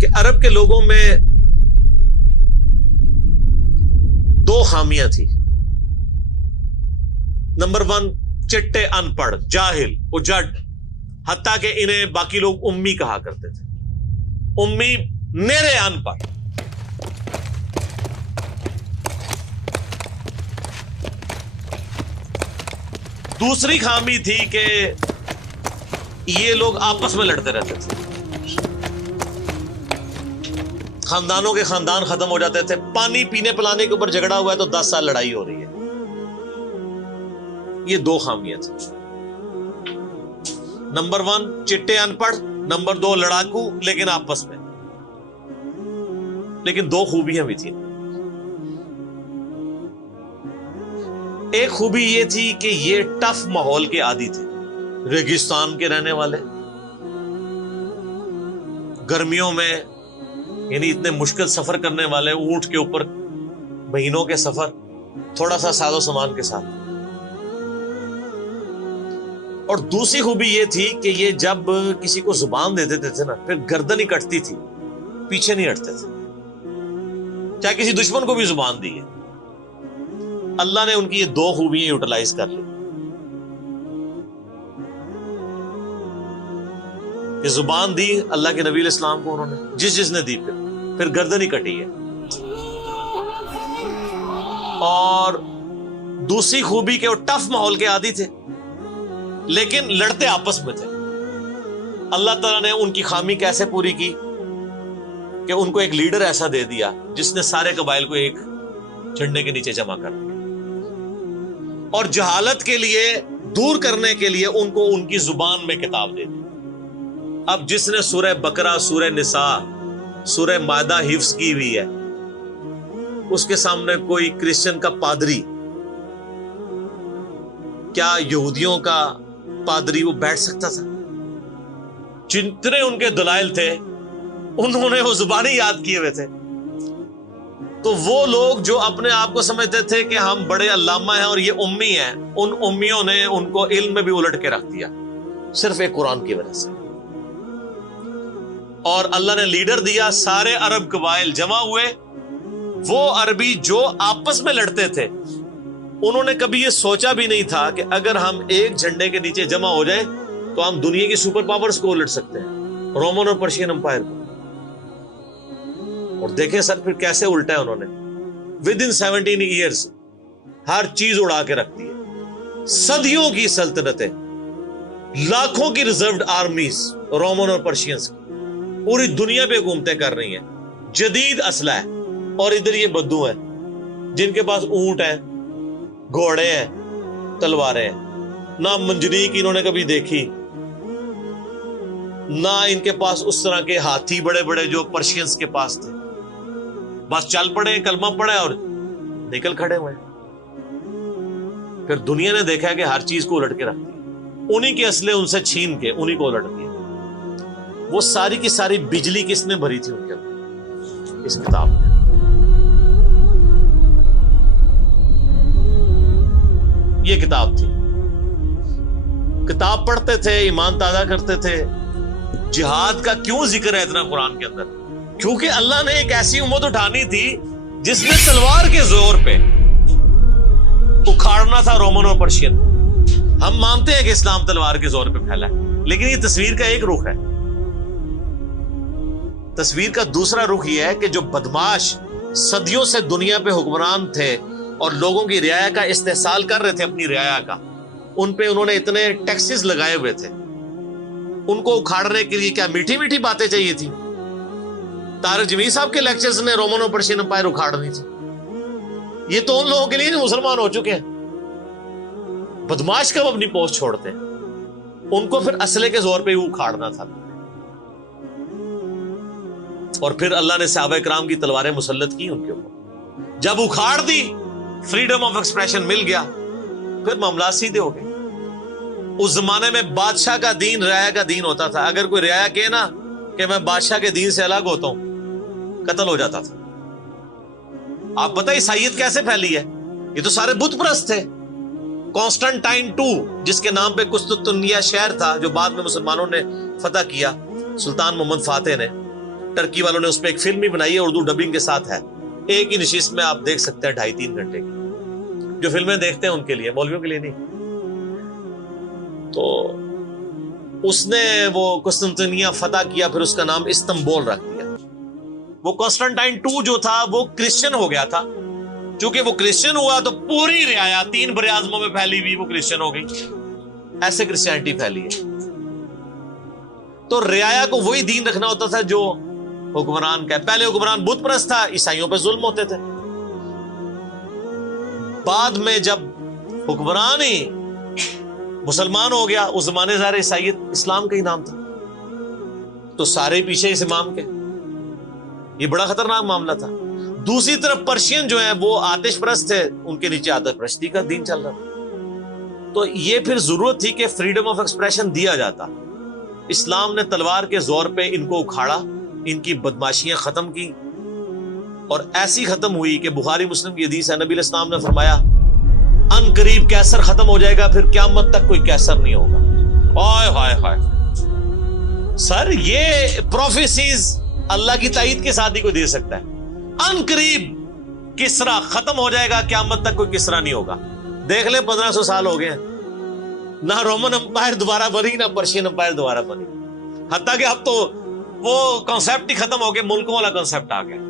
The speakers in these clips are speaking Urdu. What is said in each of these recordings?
کہ عرب کے لوگوں میں دو خامیاں تھی. نمبر 1 چٹے ان پڑھ جاہل اجڑ، حتیٰ کہ انہیں باقی لوگ امی کہا کرتے تھے. امی نیرے ان پڑھ. دوسری خامی تھی کہ یہ لوگ آپس میں لڑتے رہتے تھے، خاندانوں کے خاندان ختم ہو جاتے تھے. پانی پینے پلانے کے اوپر جھگڑا ہوا ہے تو 10 سال لڑائی ہو رہی ہے. یہ دو خامیاں تھیں. نمبر 1 چٹے ان پڑھ، نمبر 2 لڑاکو لیکن آپس میں. لیکن دو خوبیاں بھی تھیں. ایک خوبی یہ تھی کہ یہ ٹف ماحول کے عادی تھے، ریگستان کے رہنے والے، گرمیوں میں یعنی اتنے مشکل سفر کرنے والے، اونٹ کے اوپر مہینوں کے سفر، تھوڑا سا ساز و سامان کے ساتھ. اور دوسری خوبی یہ تھی کہ یہ جب کسی کو زبان دے دیتے تھے نا، پھر گردن ہی کٹتی تھی، پیچھے نہیں ہٹتے تھے، چاہے کسی دشمن کو بھی زبان دی ہے. اللہ نے ان کی یہ دو خوبیاں یوٹیلائز کر لی کہ زبان دی اللہ کے نبی علیہ السلام کو، انہوں نے جس نے دی، پھر گردن ہی کٹی ہے. اور دوسری خوبی کہ وہ ٹف ماحول کے عادی تھے لیکن لڑتے آپس میں تھے. اللہ تعالیٰ نے ان کی خامی کیسے پوری کی کہ ان کو ایک لیڈر ایسا دے دیا جس نے سارے قبائل کو ایک جھنڈے کے نیچے جمع کر دیا، اور جہالت کے لیے دور کرنے کے لیے ان کو ان کی زبان میں کتاب دے دی. اب جس نے سورہ بقرہ، سورہ نساء، سورہ مائدہ حفظ کی ہوئی ہے، اس کے سامنے کوئی کرسچن کا پادری، کیا یہودیوں کا پادری وہ بیٹھ سکتا تھا؟ جتنے ان کے دلائل تھے انہوں نے وہ زبانی یاد کیے ہوئے تھے. تو وہ لوگ جو اپنے آپ کو سمجھتے تھے کہ ہم بڑے علامہ ہیں اور یہ امی ہیں، ان امیوں نے ان کو علم میں بھی الٹ کے رکھ دیا صرف ایک قرآن کی وجہ سے. اور اللہ نے لیڈر دیا، سارے عرب قبائل جمع ہوئے. وہ عربی جو آپس میں لڑتے تھے انہوں نے کبھی یہ سوچا بھی نہیں تھا کہ اگر ہم ایک جھنڈے کے نیچے جمع ہو جائیں تو ہم دنیا کی سپر پاورز کو الٹ سکتے ہیں، رومن اور پرشین امپائر کو. اور دیکھیں سر پھر کیسے الٹا ہے انہوں نے. ود ان 17 ایئرز ہر چیز اڑا کے رکھ دی ہے. صدیوں کی سلطنتیں، لاکھوں کی ریزروڈ آرمیز رومن اور پرشینز کی پوری دنیا پہ حکومتیں کر رہی ہیں، جدید اسلحہ ہے. اور ادھر یہ بدو ہیں جن کے پاس اونٹ ہیں، گھوڑے ہیں، تلواریں ہیں. نہ منجنیق انہوں نے کبھی دیکھی، نہ ان کے پاس اس طرح کے ہاتھی بڑے بڑے جو پرشینز کے پاس تھے. بس چل پڑے، کلمہ پڑے اور نکل کھڑے ہوئے. پھر دنیا نے دیکھا کہ ہر چیز کو الٹ کے رکھ دیا، انہی کے اسلحے ان سے چھین کے انہی کو الٹ دیا. وہ ساری کی ساری بجلی کس نے بھری تھی ان کے اندر؟ اس کتاب میں. یہ کتاب تھی. کتاب پڑھتے تھے، ایمان تازہ کرتے تھے. جہاد کا کیوں ذکر ہے اتنا قرآن کے اندر؟ کیونکہ اللہ نے ایک ایسی امت اٹھانی تھی جس نے تلوار کے زور پہ اکھاڑنا تھا رومن اور پرشین. ہم مانتے ہیں کہ اسلام تلوار کے زور پہ پھیلا ہے، لیکن یہ تصویر کا ایک رخ ہے. تصویر کا دوسرا رخ یہ ہے کہ جو بدماش صدیوں سے دنیا پہ حکمران تھے اور لوگوں کی رعایا کا استحصال کر رہے تھے، اپنی رعایا کا، ان پہ انہوں نے اتنے ٹیکسز لگائے ہوئے تھے. ان کو اکھاڑنے کے لیے کیا میٹھی میٹھی باتیں چاہیے تھی؟ طارق جمیل صاحب کے لیکچرز نے رومن اور پرشین امپائر اکھاڑنی تھی. یہ تو ان لوگوں کے لیے جو مسلمان ہو چکے ہیں. بدماش کب اپنی پوسٹ چھوڑتے ہیں؟ ان کو پھر اسلحے کے زور پہ ہی اکھاڑنا تھا. اور پھر اللہ نے صحابہ کرام کی تلواریں مسلط کی ان کے اوپر. جب اکھاڑ دی، فریڈم آف ایکسپریشن مل گیا، پھر معاملات سیدھے ہو گئے. اس زمانے میں بادشاہ کا دین رعایا کا دین ہوتا تھا. اگر کوئی رعایا کہے نا کہ میں بادشاہ کے دین سے الگ ہوتا ہوں، قتل ہو جاتا تھا. آپ پتہ عیسائیت کیسے پھیلی ہے؟ یہ تو سارے بت پرست تھے. کانسٹنٹائن 2 جس کے نام پہ قسطنطنیہ شہر تھا جو بعد میں مسلمانوں نے فتح کیا، سلطان محمد فاتح نے، ٹرکی والوں نے اس پہ ایک فلم بھی بنائی ہے، اردو ڈبنگ کے ساتھ ہے، ایک ہی نشست میں آپ دیکھ سکتے ہیں 2.5-3 گھنٹے کی. جو فلمیں دیکھتے ہیں ان کے لیے، مولویوں کے لیے نہیں. تو اس نے وہ قسطنطنیہ فتح کیا، پھر اس کا نام استنبول رکھ دیا. وہ کانسٹنٹائن 2 جو تھا وہ کرسچن ہو گیا تھا. چونکہ وہ کرسچن ہوا تو پوری رعایا 3 بر اعظموں میں پھیلی ہوئی وہ کرسچن ہو گئی. ایسے کرسچینٹی پھیلی ہے. تو رعایا کو وہی دین رکھنا ہوتا تھا جو حکمران کا ہے. پہلے حکمران بت پرست تھا، عیسائیوں پہ ظلم ہوتے تھے. بعد میں جب حکمران ہی مسلمان ہو گیا، اس زمانے ظاہر عیسائیت اسلام کا ہی نام تھا، تو سارے پیچھے اس امام کے. یہ بڑا خطرناک معاملہ تھا. دوسری طرف پرشین جو ہیں وہ آتش پرست تھے، ان کے نیچے آتش پرستی کا دین چل رہا تھا. تو یہ پھر ضرورت تھی کہ فریڈم آف ایکسپریشن دیا جاتا. اسلام نے تلوار کے زور پہ ان کو اکھاڑا، ان کی بدماشیاں ختم کی، اور ایسی ختم ہوئی کہ بخاری مسلم کی حدیث ہے، نبی علیہ السلام نے فرمایا ان قریب کیسر ختم ہو جائے گا، پھر قیامت تک کوئی کیسر نہیں ہوگا. ہائے ہائے ہائے سر، یہ پروفیسیز اللہ کی تائید کے ساتھ ہی کوئی دے سکتا ہے. ان قریب کسرا ختم ہو جائے گا، قیامت تک کوئی کسرا نہیں ہوگا. دیکھ لیں 1500 سال ہو گئے ہیں، نہ رومن امپائر دوبارہ بنی، نہ پرشین امپائر دوبارہ بنی. حتیٰ کہ اب تو وہ کانسیپٹ ہی ختم ہو گئے، ملکوں والا کانسیپٹ آ گیا.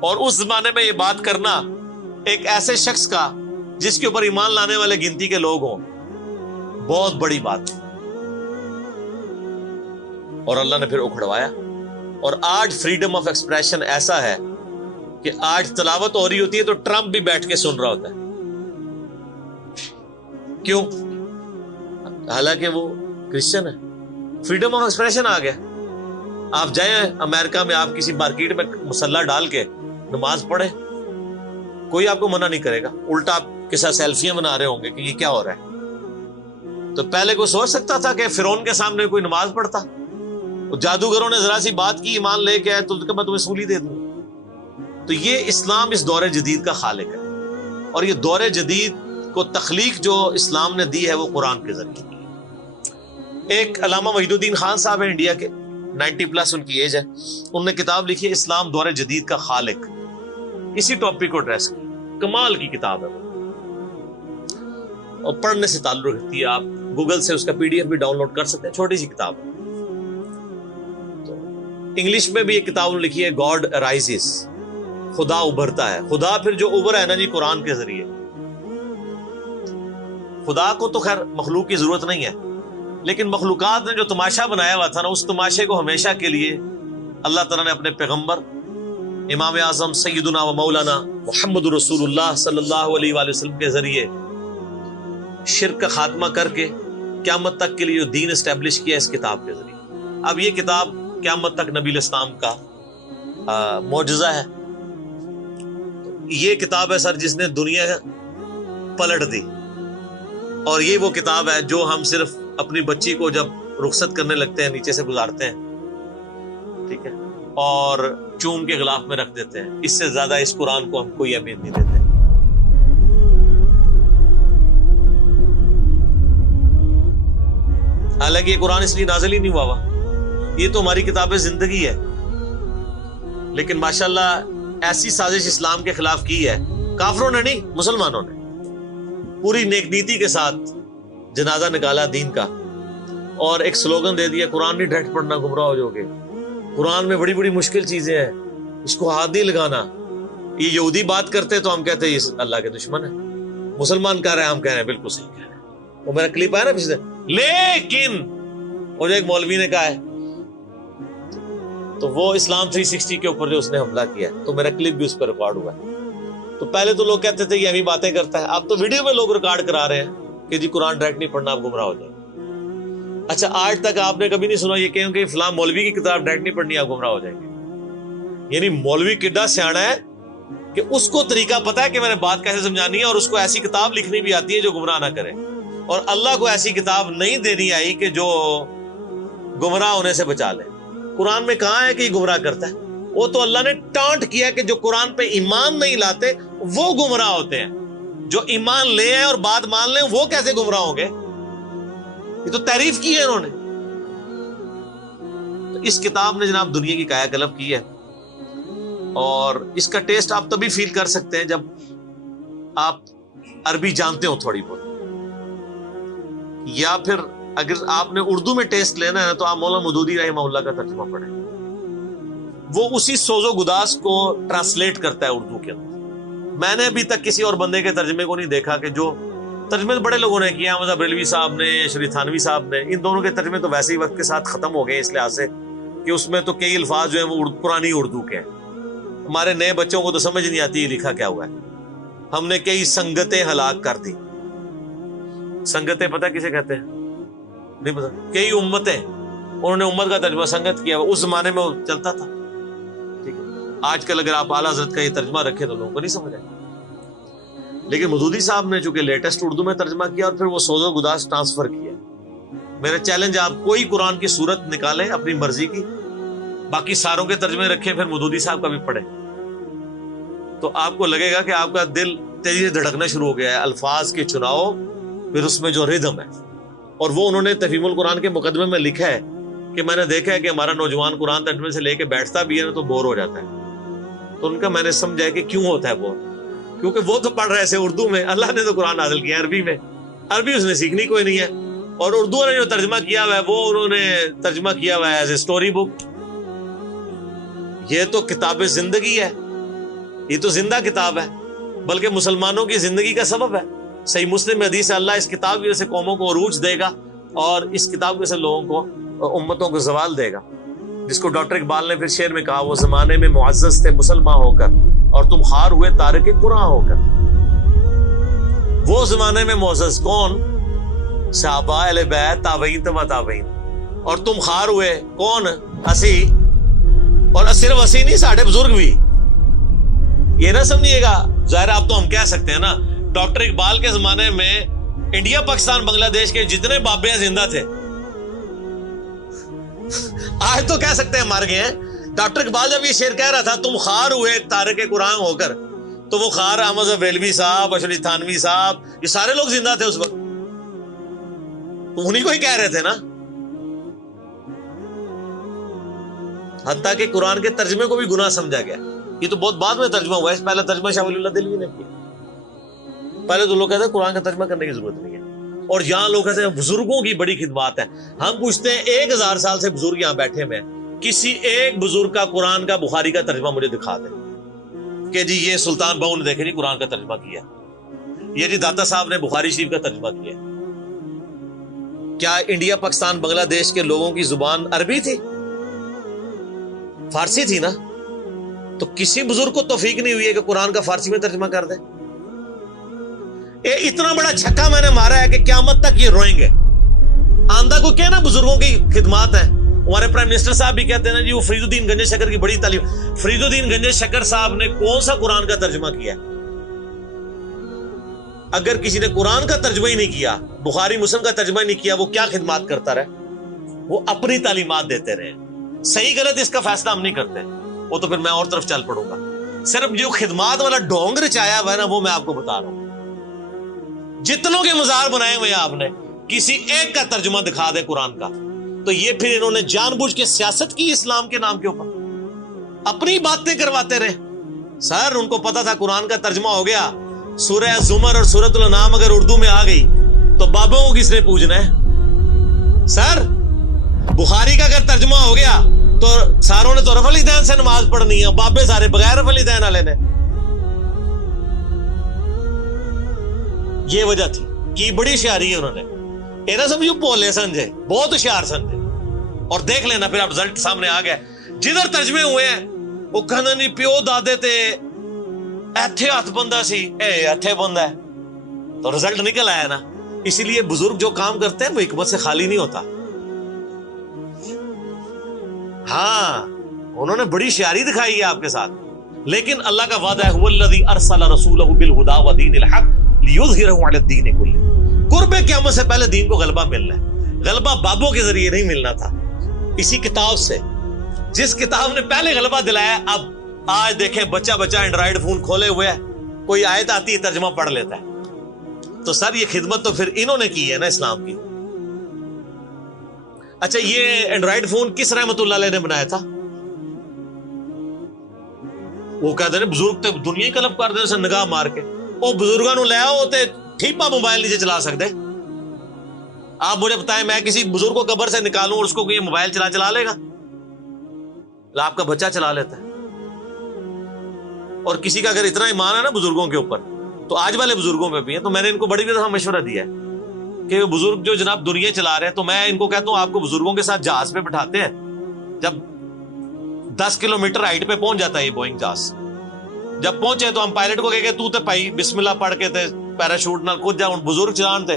اور اس زمانے میں یہ بات کرنا ایک ایسے شخص کا جس کے اوپر ایمان لانے والے گنتی کے لوگ ہوں، بہت بڑی بات ہے. اور اللہ نے پھر اکھڑوایا. اور آج فریڈم آف ایکسپریشن ایسا ہے کہ آج تلاوت ہو رہی ہوتی ہے تو ٹرمپ بھی بیٹھ کے سن رہا ہوتا ہے. کیوں؟ حالانکہ وہ کرسچن ہے. فریڈم آف ایکسپریشن آ گیا. آپ جائیں امریکہ میں، آپ کسی مارکیٹ میں مسلح ڈال کے نماز پڑھیں، کوئی آپ کو منع نہیں کرے گا. الٹا آپ کے ساتھ سیلفیاں بنا رہے ہوں گے کہ یہ کیا ہو رہا ہے. تو پہلے کوئی سوچ سکتا تھا کہ فرعون کے سامنے کوئی نماز پڑھتا؟ جادوگروں نے ذرا سی بات کی، ایمان لے کے آئے تو میں تمہیں سولی دے دوں. تو یہ اسلام اس دور جدید کا خالق ہے. اور یہ دور جدید کو تخلیق جو اسلام نے دی ہے وہ قرآن کے ذریعے. ایک علامہ وحید الدین خان صاحب ہیں انڈیا کے، 90+ ان کی ایج ہے. انہوں نے کتاب لکھی ہے اسلام دور جدید کا خالق. اسی ٹاپک کو ایڈریس کی، کمال کی کتاب ہے وہ، اور پڑھنے سے تعلق رکھتی ہے. آپ گوگل سے اس کا PDF بھی ڈاؤن لوڈ کر سکتے ہیں، چھوٹی سی کتاب ہے. تو انگلش میں بھی ایک کتاب لکھی ہے گاڈ رائزز، خدا ابھرتا ہے. خدا پھر جو ابھرا ہے نا جی قرآن کے ذریعے. خدا کو تو خیر مخلوق کی ضرورت نہیں ہے، لیکن مخلوقات نے جو تماشا بنایا ہوا تھا نا، اس تماشے کو ہمیشہ کے لیے اللہ تعالیٰ نے اپنے پیغمبر امام اعظم سیدنا و مولانا محمد رسول اللہ صلی اللہ علیہ وآلہ وسلم کے ذریعے شرک کا خاتمہ کر کے قیامت تک کے لیے جو دین اسٹیبلش کیا اس کتاب کے ذریعے. اب یہ کتاب قیامت تک نبی علیہ السلام کا معجزہ ہے. یہ کتاب ہے سر جس نے دنیا پلٹ دی. اور یہ وہ کتاب ہے جو ہم صرف اپنی بچی کو جب رخصت کرنے لگتے ہیں نیچے سے گزارتے ہیں، ٹھیک ہے، اور چوم کے غلاف میں رکھ دیتے ہیں. اس سے زیادہ اس قرآن کو ہم کوئی اہمیت نہیں دیتے. حالانکہ یہ قرآن اس لیے نازل ہی نہیں ہوا، یہ تو ہماری کتاب زندگی ہے. لیکن ماشاءاللہ ایسی سازش اسلام کے خلاف کی ہے، کافروں نے نہیں، مسلمانوں نے پوری نیک نیتی کے ساتھ جنازہ نکالا دین کا، اور ایک سلوگن دے دیا قرآن نہیں ڈائریکٹ پڑھنا گمراہ ہو جاؤ گے. قرآن میں بڑی بڑی مشکل چیزیں ہیں، اس کو ہاتھ نہیں لگانا. یہ یہودی بات کرتے تو ہم کہتے ہیں یہ اللہ کے دشمن ہے. مسلمان کہہ رہے ہیں، ہم کہہ رہے ہیں بالکل صحیح کہہ رہے ہیں. وہ میرا کلپ آیا نا پچھلے، لیکن وہ جو ایک مولوی نے کہا ہے تو وہ اسلام 360 کے اوپر جو اس نے حملہ کیا ہے، تو میرا کلپ بھی اس پہ ریکارڈ ہوا ہے. تو پہلے تو لوگ کہتے تھے یہ ہمیں باتیں کرتا ہے، اب تو ویڈیو میں لوگ ریکارڈ کرا رہے ہیں کہ جی قرآن ڈائریکٹ نہیں پڑھنا، آپ گمراہ ہو جائیں. اچھا آج تک آپ نے کبھی نہیں سنا یہ کہیں کہ فلاں مولوی کی کتاب ڈائریکٹ نہیں پڑھنی، آپ گمراہ ہو جائیں گے. یعنی مولوی کڈا سیاڑا ہے کہ اس کو طریقہ پتا ہے کہ میں نے بات کیسے سمجھانی ہے، اور اس کو ایسی کتاب لکھنی بھی آتی ہے جو گمراہ نہ کرے. اور اللہ کو ایسی کتاب نہیں دینی آئی کہ جو گمراہ ہونے سے بچا لے. قرآن میں کہاں ہے کہ یہ گمراہ کرتا ہے؟ وہ تو اللہ نے ٹانٹ کیا کہ جو قرآن پہ ایمان نہیں لاتے وہ گمراہ ہوتے ہیں. جو ایمان لے ہیں اور بات مان لیں وہ کیسے گمراہ ہوں گے؟ یہ تو تعریف کی ہے انہوں نے. تو اس کتاب نے جناب دنیا کی کایا کلب کی ہے، اور اس کا ٹیسٹ آپ تبھی فیل کر سکتے ہیں جب آپ عربی جانتے ہو تھوڑی بہت، یا پھر اگر آپ نے اردو میں ٹیسٹ لینا ہے تو آپ مولانا مودودی رحمہ اللہ کا ترجمہ پڑھیں، وہ اسی سوز و گداز کو ٹرانسلیٹ کرتا ہے اردو کے اندر۔ میں نے ابھی تک کسی اور بندے کے ترجمے کو نہیں دیکھا کہ جو ترجمے بڑے لوگوں نے کیا، مطلب بریلوی صاحب نے، شریف تھانوی صاحب نے، ان دونوں کے ترجمے تو ویسے ہی وقت کے ساتھ ختم ہو گئے اس لحاظ سے کہ اس میں تو کئی الفاظ جو ہیں وہ پرانی اردو کے ہیں، ہمارے نئے بچوں کو تو سمجھ نہیں آتی لکھا کیا ہوا ہے۔ ہم نے کئی سنگتیں ہلاک کر دی۔ سنگتیں پتہ کسے کہتے ہیں؟ نہیں پتا۔ کئی امتیں، انہوں نے امت کا ترجمہ سنگت کیا، اس زمانے میں وہ چلتا تھا، ٹھیک ہے۔ آج کل اگر آپ اعلیٰ حضرت کا یہ ترجمہ رکھیں تو لوگوں کو نہیں سمجھ آئے، لیکن مودودی صاحب نے چونکہ لیٹسٹ اردو میں ترجمہ کیا اور پھر وہ سوز و گداز ٹرانسفر کیا۔ میرا چیلنج، آپ کوئی قرآن کی صورت نکالیں اپنی مرضی کی، باقی ساروں کے ترجمے رکھیں، پھر مودودی صاحب کا بھی پڑھیں، تو آپ کو لگے گا کہ آپ کا دل تیزی سے دھڑکنا شروع ہو گیا ہے۔ الفاظ کے چناؤ، پھر اس میں جو ردم ہے، اور وہ انہوں نے تفہیم القرآن کے مقدمے میں لکھا ہے کہ میں نے دیکھا ہے کہ ہمارا نوجوان قرآن ترجمے سے لے کے بیٹھتا بھی ہے نا تو بور ہو جاتا ہے، تو ان کا میں نے سمجھا کہ کیوں ہوتا ہے بور، کیونکہ وہ تو پڑھ رہے تھے اردو میں، اللہ نے تو قرآن نازل کیا عربی میں، عربی اس نے سیکھنی کوئی نہیں ہے، اور اردو نے جو ترجمہ کیا ہوا ہے وہ انہوں نے ترجمہ کیا ہوا ہے ایز اے اسٹوری بک۔ یہ تو کتاب زندگی ہے، یہ تو زندہ کتاب ہے، بلکہ مسلمانوں کی زندگی کا سبب ہے۔ صحیح مسلم میں حدیث ہے، اللہ اس کتاب کی وجہ سے قوموں کو عروج دے گا، اور اس کتاب کی وجہ سے لوگوں کو، امتوں کو زوال دے گا، جس کو ڈاکٹر اقبال نے پھر شعر میں کہا، وہ زمانے میں معزز تھے مسلمان ہو کر اور تم خار ہوئے تارک قرآن ہو کر۔ وہ زمانے میں معزز کون؟ صحابہ، اہل بیت، تابعین، تبع تابعین، اور تم خار ہوئے کون؟ اسی، اور صرف اسی نہیں، ساڑھے بزرگ بھی۔ یہ نہ سمجھیے گا، ظاہر آپ تو ہم کہہ سکتے ہیں نا، ڈاکٹر اقبال کے زمانے میں انڈیا، پاکستان، بنگلہ دیش کے جتنے بابے زندہ تھے، آج تو کہہ سکتے ہیں مر گئے ہیں۔ ڈاکٹر اقبال جب یہ شعر کہہ رہا تھا تم خار ہوئے تارک قرآن ہو کر، تو وہ خار احمد بریلوی صاحب، اشرف تھانوی صاحب، یہ سارے لوگ زندہ تھے اس وقت، تو انہی کو ہی کہہ رہے تھے نا۔ حتیٰ کہ قرآن کے ترجمے کو بھی گناہ سمجھا گیا، یہ تو بہت بعد میں ترجمہ ہوا ہے، اس پہلے ترجمہ شاہ ولی اللہ دہلوی نے کیا۔ پہلے تو لوگ کہتے ہیں قرآن کا ترجمہ کرنے کی ضرورت نہیں ہے، اور یہاں لوگ کہتے ہیں بزرگوں کی بڑی خدمات ہے۔ ہم پوچھتے ہیں 1000 سال سے بزرگ یہاں بیٹھے ہوئے ہیں، کسی ایک بزرگ کا قرآن کا بخاری کا ترجمہ مجھے دکھا دیں کہ جی یہ سلطان بہو نے دیکھے نہیں قرآن کا ترجمہ کیا، یہ جی داتا صاحب نے بخاری شریف کا ترجمہ کیا۔ کیا انڈیا، پاکستان، بنگلہ دیش کے لوگوں کی زبان عربی تھی؟ فارسی تھی نا، تو کسی بزرگ کو توفیق نہیں ہوئی ہے کہ قرآن کا فارسی میں ترجمہ کر دے۔ اتنا بڑا چھکا میں نے مارا ہے کہ قیامت تک یہ روئیں گے۔ آندہ کو کہنا بزرگوں کی خدمات ہیں، ہمارے پرائم منسٹر صاحب بھی کہتے ہیں نا جی وہ فرید الدین گنج شکر کی بڑی تعلیم۔ فرید الدین گنج شکر صاحب نے کون سا قرآن کا ترجمہ کیا؟ اگر کسی نے قرآن کا ترجمہ ہی نہیں کیا، بخاری مسلم کا ترجمہ ہی نہیں کیا، وہ کیا خدمات کرتا رہے؟ وہ اپنی تعلیمات دیتے رہے۔ صحیح غلط اس کا فیصلہ ہم نہیں کرتے، وہ تو پھر میں اور طرف چل پڑوں گا۔ صرف جو خدمات والا ڈھونگ رچایا ہوا ہے نا، وہ میں آپ کو بتا رہا ہوں۔ جتنوں کے مزار بنائے ہوئے ہیں آپ نے، کسی ایک کا ترجمہ دکھا دے قرآن کا، تو یہ پھر انہوں نے جان بوجھ کے سیاست کی اسلام کے نام کے اوپر، اپنی باتیں کرواتے رہے۔ سر ان کو پتا تھا قرآن کا ترجمہ ہو گیا، سورہ زمر اور سورۃ الانعام اگر اردو میں آ گئی تو بابوں کو کس نے پوجنا ہے؟ سر بخاری کا اگر ترجمہ ہو گیا تو ساروں نے تو رفع الیدین سے نماز پڑھنی ہے، بابے سارے بغیر رفع الیدین والے نے۔ یہ وجہ تھی کہ بڑی ہوشیاری ہے انہوں نے، یہ نہ سمجھو بولے سمجھے، بہت ہوشیار سمجھے۔ اور دیکھ لینا پھر اب رزلٹ سامنے آ گیا، جدھر ترجمے ہوئے ہیں وہ کہنا نہیں پیو دادے تے ایتھے ہاتھ بندہ سی، اے ایتھے بندہ ہے، تو رزلٹ نکل آیا نا۔ اسی لیے بزرگ جو کام کرتے ہیں وہ حکمت سے خالی نہیں ہوتا۔ ہاں انہوں نے بڑی ہوشیاری دکھائی ہے آپ کے ساتھ، لیکن اللہ کا وعدہ ہے هو الذی ارسل رسولہ بالہدی ودین الحق لیظہرہ علی الدین کلہ۔ قرب قیامت سے پہلے دین کو غلبہ ملنا ہے، غلبہ بابوں کے ذریعے نہیں ملنا تھا، اسی کتاب سے، جس کتاب نے پہلے غلبہ دلایا۔ اب آج دیکھیں بچہ اینڈرائیڈ فون کھولے ہوئے ہے، کوئی آیت آتی ہے ترجمہ پڑھ لیتا ہے۔ تو سر یہ خدمت تو پھر انہوں نے کی ہے نا اسلام کی۔ اچھا یہ اینڈرائڈ فون کس رحمت اللہ علیہ نے بنایا تھا؟ وہ کہتے ہیں بزرگ تے دنیا ہی کلب کر دے نگاہ مار کے. وہ بزرگوں نو لے آؤ تے ٹھیپا موبائل نیچے چلا سکتے. آپ مجھے بتائیں میں کسی بزرگ کو قبر سے نکالوں اور اس کو یہ موبائل چلا لے گا؟ آپ کا بچہ چلا لیتا ہے. اور کسی کا اگر اتنا ایمان ہے نا بزرگوں کے اوپر, تو آج والے بزرگوں پہ بھی ہے. تو میں نے ان کو بڑی دفعہ مشورہ دیا ہے کہ بزرگ جو جناب دنیا چلا رہے ہیں, تو میں ان کو کہتا ہوں آپ کو بزرگوں کے ساتھ جہاز پہ بٹھاتے ہیں. جب 10 کلومیٹر ہائٹ پہ پہنچ جاتا ہے یہ بوئنگ جہاز, جب پہنچے تو ہم پائلٹ کو کہے تو تے پائی بسم اللہ پڑھ کے تے پیراشوٹ نال کود جا. ہوں بزرگ چلان تے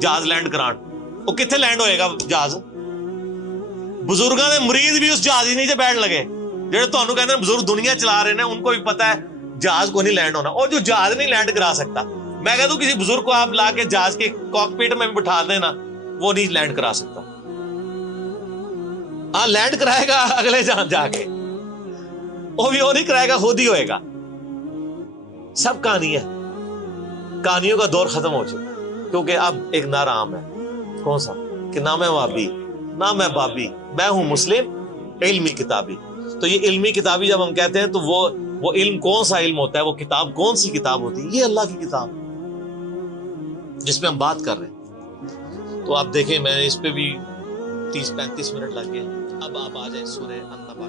جہاز لینڈ کران, وہ کتنے لینڈ ہوئے گا جہاز؟ بزرگاں دے مرید بھی اس جہاز ہی نیچے بیٹھ لگے. جہاں تمہیں کہتے ہیں بزرگ دنیا چلا رہے ہیں ان کو بھی پتا ہے جہاز کو نہیں لینڈ ہونا. اور جو جہاز نہیں لینڈ کرا سکتا, میں کہتا ہوں کسی بزرگ کو آپ لا کے جہاز کے کاکپٹ میں بھی بٹھا دینا, وہ نہیں لینڈ کرا سکتا. ہاں لینڈ کرائے گا اگلے جہاں جا کے, وہ بھی وہ نہیں کرائے گا, خود ہی ہوئے گا. سب کہانی ہے, کہانیوں کا دور ختم ہو چکا ہے, کیونکہ اب ایک نعرہ عام ہے. کون سا؟ کہ نہ میں وابی نہ میں بابی, میں ہوں مسلم علمی کتابی. تو یہ علمی کتابی جب ہم کہتے ہیں تو وہ علم کون سا علم ہوتا ہے, وہ کتاب کون سی کتاب ہوتی ہے؟ یہ اللہ کی کتاب جس پہ ہم بات کر رہے ہیں. تو آپ دیکھیں میں اس پہ بھی 30-35 منٹ لگ گئے. اب آپ آ جائیں سورہ النبا.